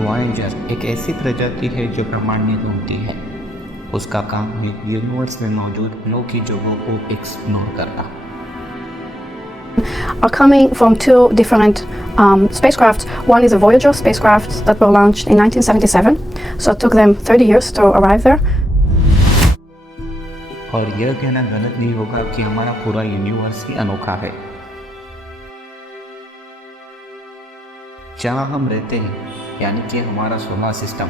Voyager एक ऐसी प्रजाति है जो ब्रह्मांड में घूमती है। उसका काम है यूनिवर्स में मौजूद अनोखी जगहों को एक्सप्लोर करना। Are coming from two different spacecrafts. One is a Voyager spacecraft that were launched in 1977, so it took them 30 years to arrive there. और यह कहना गलत नहीं होगा कि हमारा पूरा यूनिवर्स ही अनोखा है। जहाँ हम रहते हैं यानी कि हमारा सोलर सिस्टम,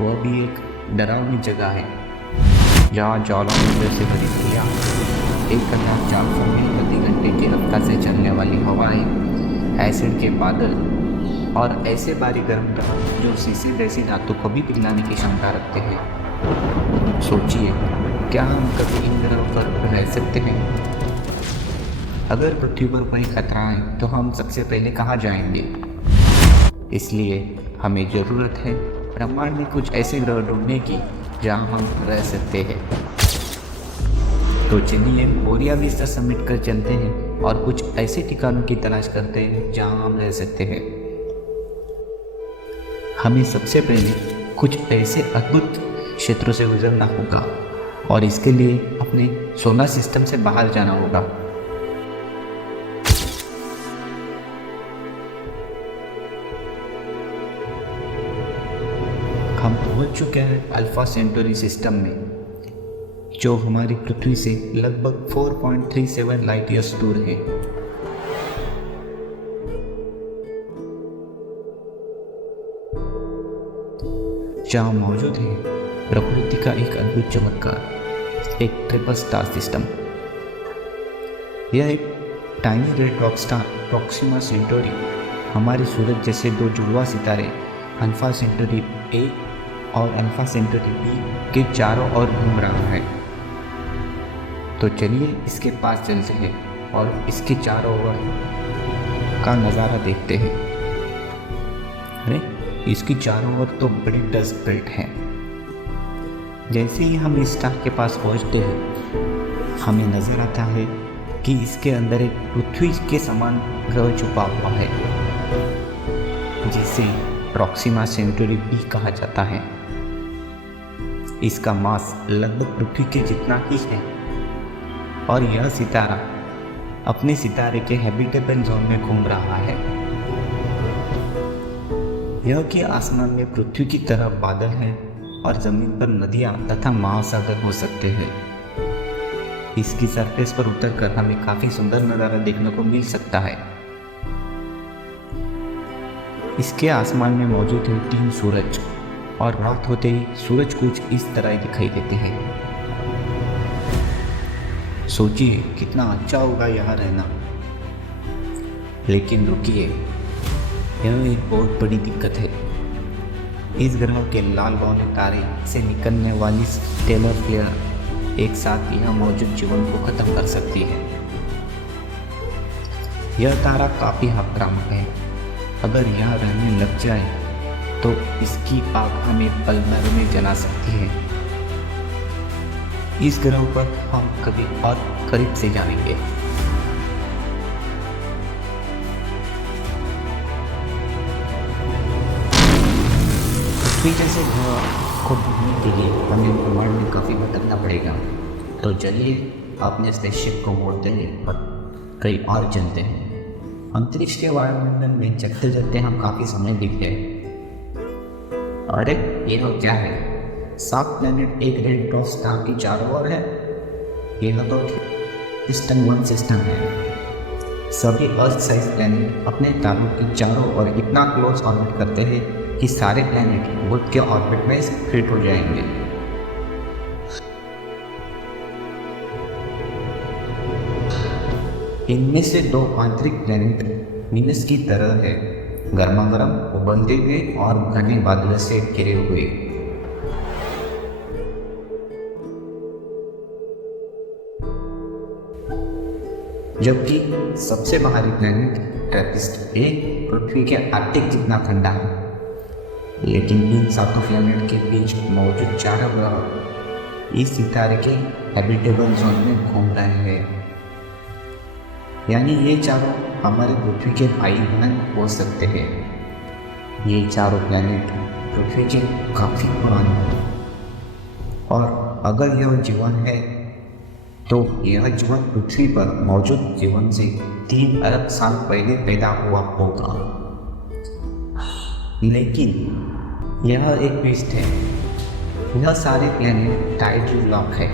वह भी एक डरावनी जगह है जहाँ ज्वालामुखी से भरी दुनिया, 1400 मील प्रति घंटे की रफ्तार से चलने वाली हवाएं, एसिड के बादल और ऐसे भारी गर्म ग्रह जो शीशे जैसी धातु को भी पिघलाने की क्षमता रखते हैं। सोचिए, क्या हम कभी इन ग्रहों पर रह सकते हैं? अगर पृथ्वी पर कोई खतरा है तो हम सबसे पहले कहाँ जाएंगे? इसलिए हमें ज़रूरत है ब्रह्मांड में कुछ ऐसे ग्रह ढूंढने की जहाँ हम रह सकते हैं। तो चलिए बोरिया विस्टा समिट कर चलते हैं और कुछ ऐसे ठिकानों की तलाश करते हैं जहाँ हम रह सकते हैं। हमें सबसे पहले कुछ ऐसे अद्भुत क्षेत्रों से गुजरना होगा और इसके लिए अपने सोलर सिस्टम से बाहर जाना होगा। हम पहुंच चुके हैं अल्फा सेंटोरी सिस्टम में, जो हमारी पृथ्वी से लगभग 4.37 लाइट ईयर्स दूर है। जहाँ मौजूद है प्रकृति का एक अद्भुत चमत्कार, एक ट्रिपल स्टार सिस्टम। यह एक tiny red rock star Proxima Centauri हमारे सूरज जैसे दो जुड़वा सितारे अल्फा सेंटोरी ए और अल्फा सेंटोरी बी के चारों ओर घूम रहा है। तो चलिए इसके पास चलते हैं और इसके चारों ओर का नज़ारा देखते हैं। अरे, इसकी चारों ओर तो बड़ी डस्ट बेल्ट है। जैसे ही हम इस स्टार के पास पहुंचते हैं, हमें नज़र आता है कि इसके अंदर एक पृथ्वी के समान ग्रह छुपा हुआ है, जिसे प्रॉक्सिमा सेंटोरी बी कहा जाता है। इसका मास लगभग पृथ्वी के जितना ही है और यह सितारा अपने सितारे के हैबिटेबल जोन में घूम रहा है। यह कि आसमान में पृथ्वी की तरह बादल हैं और जमीन पर नदियां तथा महासागर हो सकते हैं। इसकी सरफेस पर उतरकर हमें काफी सुंदर नज़ारा देखने को मिल सकता है। इसके आसमान में मौजूद है 3 सूरज और रात होते ही सूरज कुछ इस तरह दिखाई देते हैं। सोचिए कितना अच्छा होगा यहाँ रहना। लेकिन रुकिए, यह एक बहुत बड़ी दिक्कत है। इस ग्रह के लाल बौने तारे से निकलने वाली स्टेलर फ्लेयर एक साथ यह मौजूद जीवन को खत्म कर सकती है। यह तारा काफी आक्रामक है। अगर यहाँ रहने लग जाए तो इसकी आग हमें पल भर में जला सकती है। इस ग्रह पर हम कभी और करीब से जानेंगे। पृथ्वी जैसे ग्रह को ढूंढने के लिए हमें ब्रह्मांड में काफ़ी भटकना पड़ेगा। तो चलिए अपने स्पेसशिप को मोड़ते हैं और कहीं और चलते हैं। अंतरिक्ष के वायुमंडल में चलते चलते हम काफ़ी समय बीत गए। अरे, ये तो क्या है? 7 प्लैनेट एक रेड ड्वार्फ स्टार की चारों ओर है। यह तो सिस्टम 1 सिस्टम है। सभी अर्थ साइज प्लैनेट अपने तारों की चारों ओर इतना क्लोज ऑर्बिट करते हैं कि सारे प्लैनेट बुध के ऑर्बिट में फिट हो जाएंगे। इनमें से 2 आंतरिक प्लैनेट वीनस की तरह है, गर्मागर्म, उबलते हुए और घने बादलों से घिरे हुए। जबकि सबसे बाहरी प्लैनेट ट्रैपिस्ट ए पृथ्वी के आर्कटिक जितना ठंडा है। लेकिन इन 7 प्लैनेट के बीच मौजूद 4 ग्रह इस सितारे के हैबिटेबल जोन में घूम रहे हैं। यानी ये चारों हमारे पृथ्वी के भाई बहन हो सकते हैं। ये चारों प्लैनेट पृथ्वी के काफ़ी पुराने हैं और अगर यह जीवन है तो यह जीवन पृथ्वी पर मौजूद जीवन से 3 अरब साल पहले पैदा हुआ होगा। लेकिन यह एक ट्विस्ट है, यह सारे प्लैनेट टाइडल लॉक है।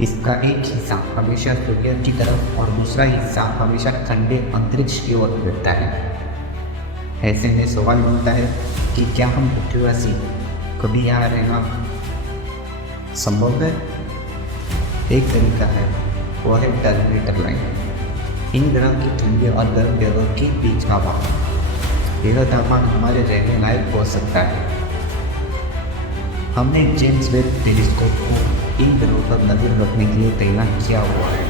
इसका एक हिस्सा हमेशा सूर्य की तरफ और दूसरा हिस्सा हमेशा ठंडे अंतरिक्ष की ओर गिरता है। ऐसे में सवाल उठता है कि क्या हम पृथ्वीवासी कभी यहाँ रहना संभव है? एक तरीका है, वह है टर्मिनेटर लाइन। इन ग्रह की ठंडी और गर्म जगह के बीच हवा, यह तापमान हमारे रहने लायक हो सकता है। हमने जेम्स वेब टेलीस्कोप को इन ग्रहों पर नजर रखने के लिए तैनात किया हुआ है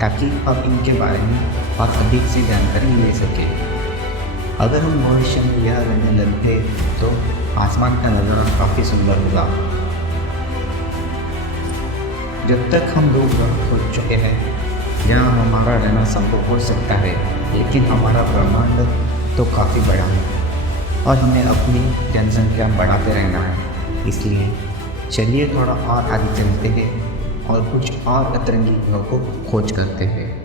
ताकि हम इनके बारे में और अधिक से जानकारी ले सके। अगर हम भविष्य में यह रहने लगते तो आसमान का नज़ारा काफ़ी सुंदर होगा। जब तक हम 2 ग्रह खोज चुके हैं जहाँ हमारा रहना संभव हो सकता है, लेकिन हमारा ब्रह्मांड तो काफ़ी बड़ा है और हमें अपनी जनसंख्या बढ़ाते रहना है। इसलिए चलिए थोड़ा और आगे चलते हैं और कुछ और अतरंगी ग्रहों को खोज करते हैं।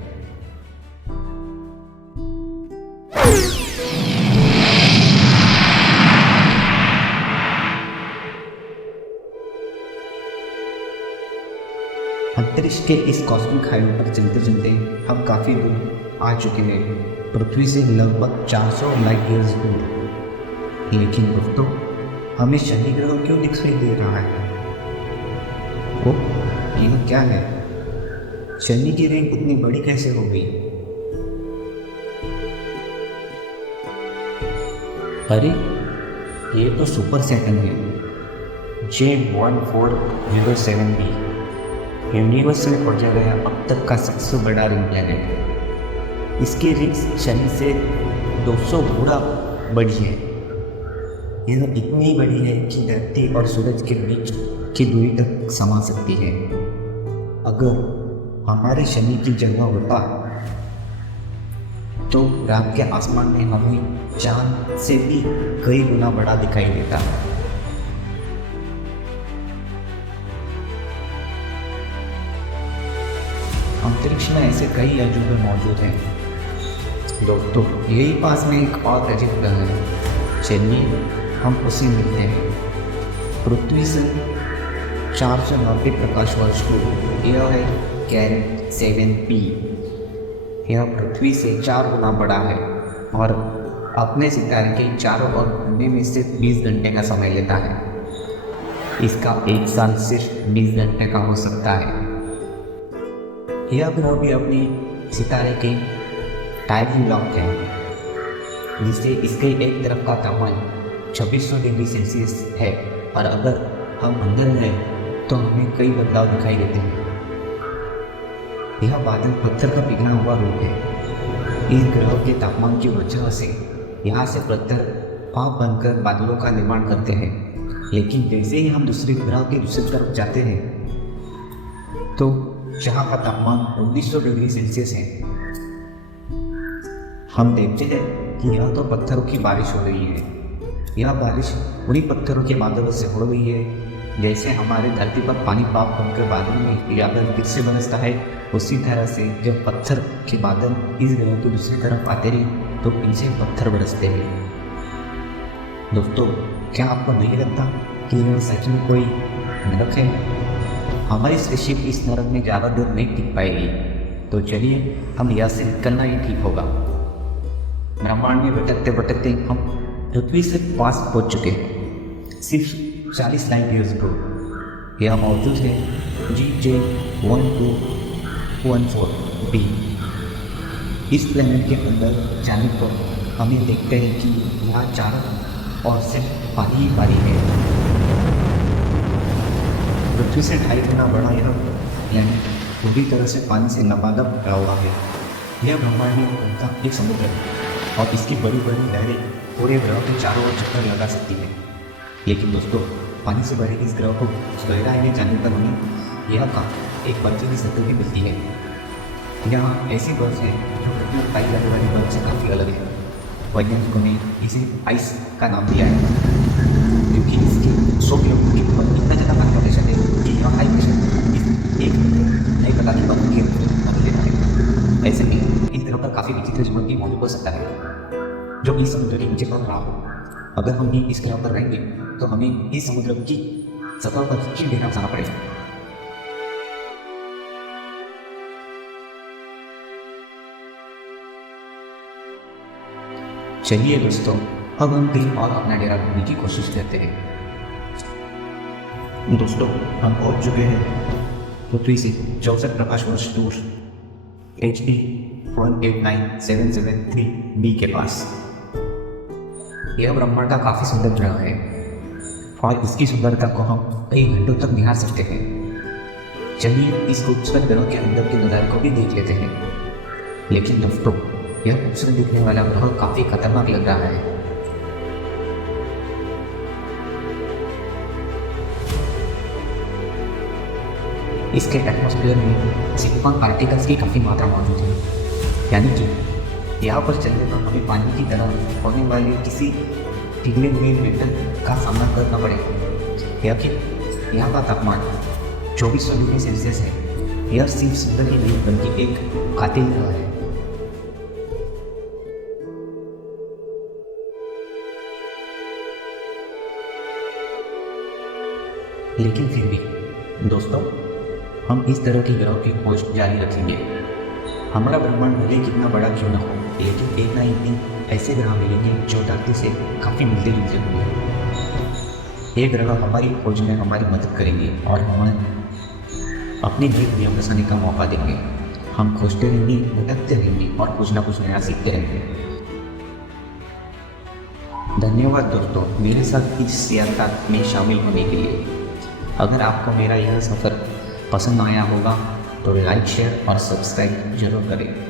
अंतरिक्ष के इस कॉस्मिक हाईवे पर चलते चलते हम काफ़ी दूर आ चुके हैं, पृथ्वी से लगभग 400 लाइट ईयर्स दूर। लेकिन दोस्तों, हमें शनि ग्रह क्यों दिखाई दे रहा है? ओ, यह क्या है? शनि की रिंग इतनी बड़ी कैसे हो गई? अरे, ये तो सुपर सैटर्न है, J1407b, यूनिवर्स में खोजा गया अब तक का सबसे बड़ा रिंग प्लैनेट। इसकी रिंग शनि से 200 गुना बड़ी है। यह इतनी बड़ी है कि धरती और सूरज के बीच की दूरी तक समा सकती है। अगर हमारे शनि की जगह होता तो रात के आसमान में हमें चांद से भी कई गुना बड़ा दिखाई देता। अंतरिक्ष में ऐसे कई अजूबे मौजूद हैं। दोस्तों, यही पास में एक और अजीब ग्रह है। चलिए हम उसे मिलते हैं। पृथ्वी से 490 प्रकाश वर्ष दूर यह है कैरिन 7b। यह पृथ्वी से 4 गुना बड़ा है और अपने सितारे के चारों ओर घूमने में सिर्फ 20 घंटे का समय लेता है। इसका 1 साल सिर्फ 20 घंटे का हो सकता है। यह ग्रह भी अपने सितारे के टाइडल लॉक है, जिससे इसके एक तरफ का तापमान 2600 डिग्री सेल्सियस है और अगर हम अंदर हैं तो हमें कई बदलाव दिखाई देते हैं। यह बादल पत्थर का पिघला हुआ रूप है। इस ग्रह के तापमान की वजह से यहाँ से पत्थर पाप बनकर बादलों का निर्माण करते हैं। लेकिन जैसे ही हम दूसरे ग्रह के दूसरी तरफ जाते हैं तो जहाँ का तापमान 1900 डिग्री सेल्सियस है, हम देखते हैं कि यह तो पत्थरों की बारिश हो रही है। यह बारिश उन्हीं पत्थरों के बादलों से हो रही है जैसे हमारे धरती पर पानी पाप बनकर बादल में यादव फिर से बरसता है। उसी तरह से जब पत्थर के बादल इस ग्रह की दूसरी तरफ आते हैं तो इनसे पत्थर बरसते हैं। दोस्तों, क्या आपको नहीं लगता कि यह सच में कोई नरक है? हमारी स्पेसशिप इस नरक में ज़्यादा देर नहीं टिक पाएगी, तो चलिए हम यहाँ से निकलना ही ठीक होगा। ब्रह्मांड में भटकते भटकते हम पृथ्वी से पास पहुँच चुके हैं, सिर्फ 40 लाइट ईयर्स दूर। यह मौजूद है J1214b। इस प्लेनेट के अंदर जाने पर हमें देखते हैं कि यहाँ चारों और सिर्फ पानी ही पानी है। पृथ्वी से 2.5 गुना बड़ा यह प्लेनेट पूरी तरह से पानी से लबालब भरा हुआ है। यह ब्रह्मांड में घूमता एक समुद्र है और इसकी बड़ी बड़ी लहरें पूरे ग्रह के चारों ओर चक्कर लगा सकती है। लेकिन दोस्तों, पानी से भरे इस ग्रह को गहराई में जाने पर हमें यह का एक बर्फ की सतह भी मिलती है। यहाँ ऐसी बर्फ है जो पृथ्वी पर पाई जाने वाली बर्फ से काफ़ी अलग है। वैज्ञानिकों ने इसे आइस का नाम दिया है क्योंकि इसके 100 किलोमीटर के ऊपर इतना ज़्यादा कॉन्सेंट्रेशन है कि यह हाई प्रेशर एक नए प्रकार की बर्फ के रूप में बदल देता है। ऐसे में इस ग्रह पर काफ़ी विचित्र जीवन भी मौजूद हो सकता है जो इस समुद्र के नीचे बन रहा हो। अगर हम भी इस ग्रह पर रहेंगे तो हमें इस समुद्र की सतह पर चिर देना जाना पड़ेगा। चलिए दोस्तों, अब हम कहीं और अपना डेरा ढूंढने की कोशिश करते हैं। दोस्तों, हम पहुंच चुके हैं पृथ्वी से 64 प्रकाश वर्ष दूर HD 189773b के पास। यह ब्रह्मांड का काफी सुंदर ग्रह है और इसकी सुंदरता को हम कई घंटों तक निहार सकते हैं। चलिए इस खूबसूरत ग्रह के अंदर के नज़ारे को भी देख लेते हैं। लेकिन दोस्तों, यह खूबसूरत दिखने वाला ग्रह काफी खतरनाक लग रहा है। इसके एटमॉस्फेयर में सिलिकॉन पार्टिकल्स की काफ़ी मात्रा मौजूद है, यानी कि यहाँ पर चलने पर हमें पानी की तरह होने वाले किसी पिघले हुए मेटल का सामना करना पड़ेगा। यह कि यहाँ का तापमान 2400 डिग्री सेल्सियस है। यह सिर्फ सुंदर ही नहीं बल्कि एक कातिल ग्रह है। लेकिन फिर भी दोस्तों, हम इस तरह की ग्रह की खोज जारी रखेंगे। हमारा ब्रह्मांड भले कितना बड़ा क्यों न हो, लेकिन एक ना एक दिन ऐसे ग्रह मिलेंगे जो धरती से काफ़ी मिलते जुलते होंगे। ये ग्रह हमारी खोज में हमारी मदद करेंगे और हमें अपनी नई दुनिया बसाने का मौका देंगे। हम खोजते रहेंगे, भटकते रहेंगे और कुछ ना कुछ नया सीखते रहेंगे। धन्यवाद दोस्तों, मेरे साथ इस यात्रा में शामिल होने के लिए। अगर आपको मेरा यह सफ़र पसंद आया होगा तो लाइक, शेयर और सब्सक्राइब जरूर करें।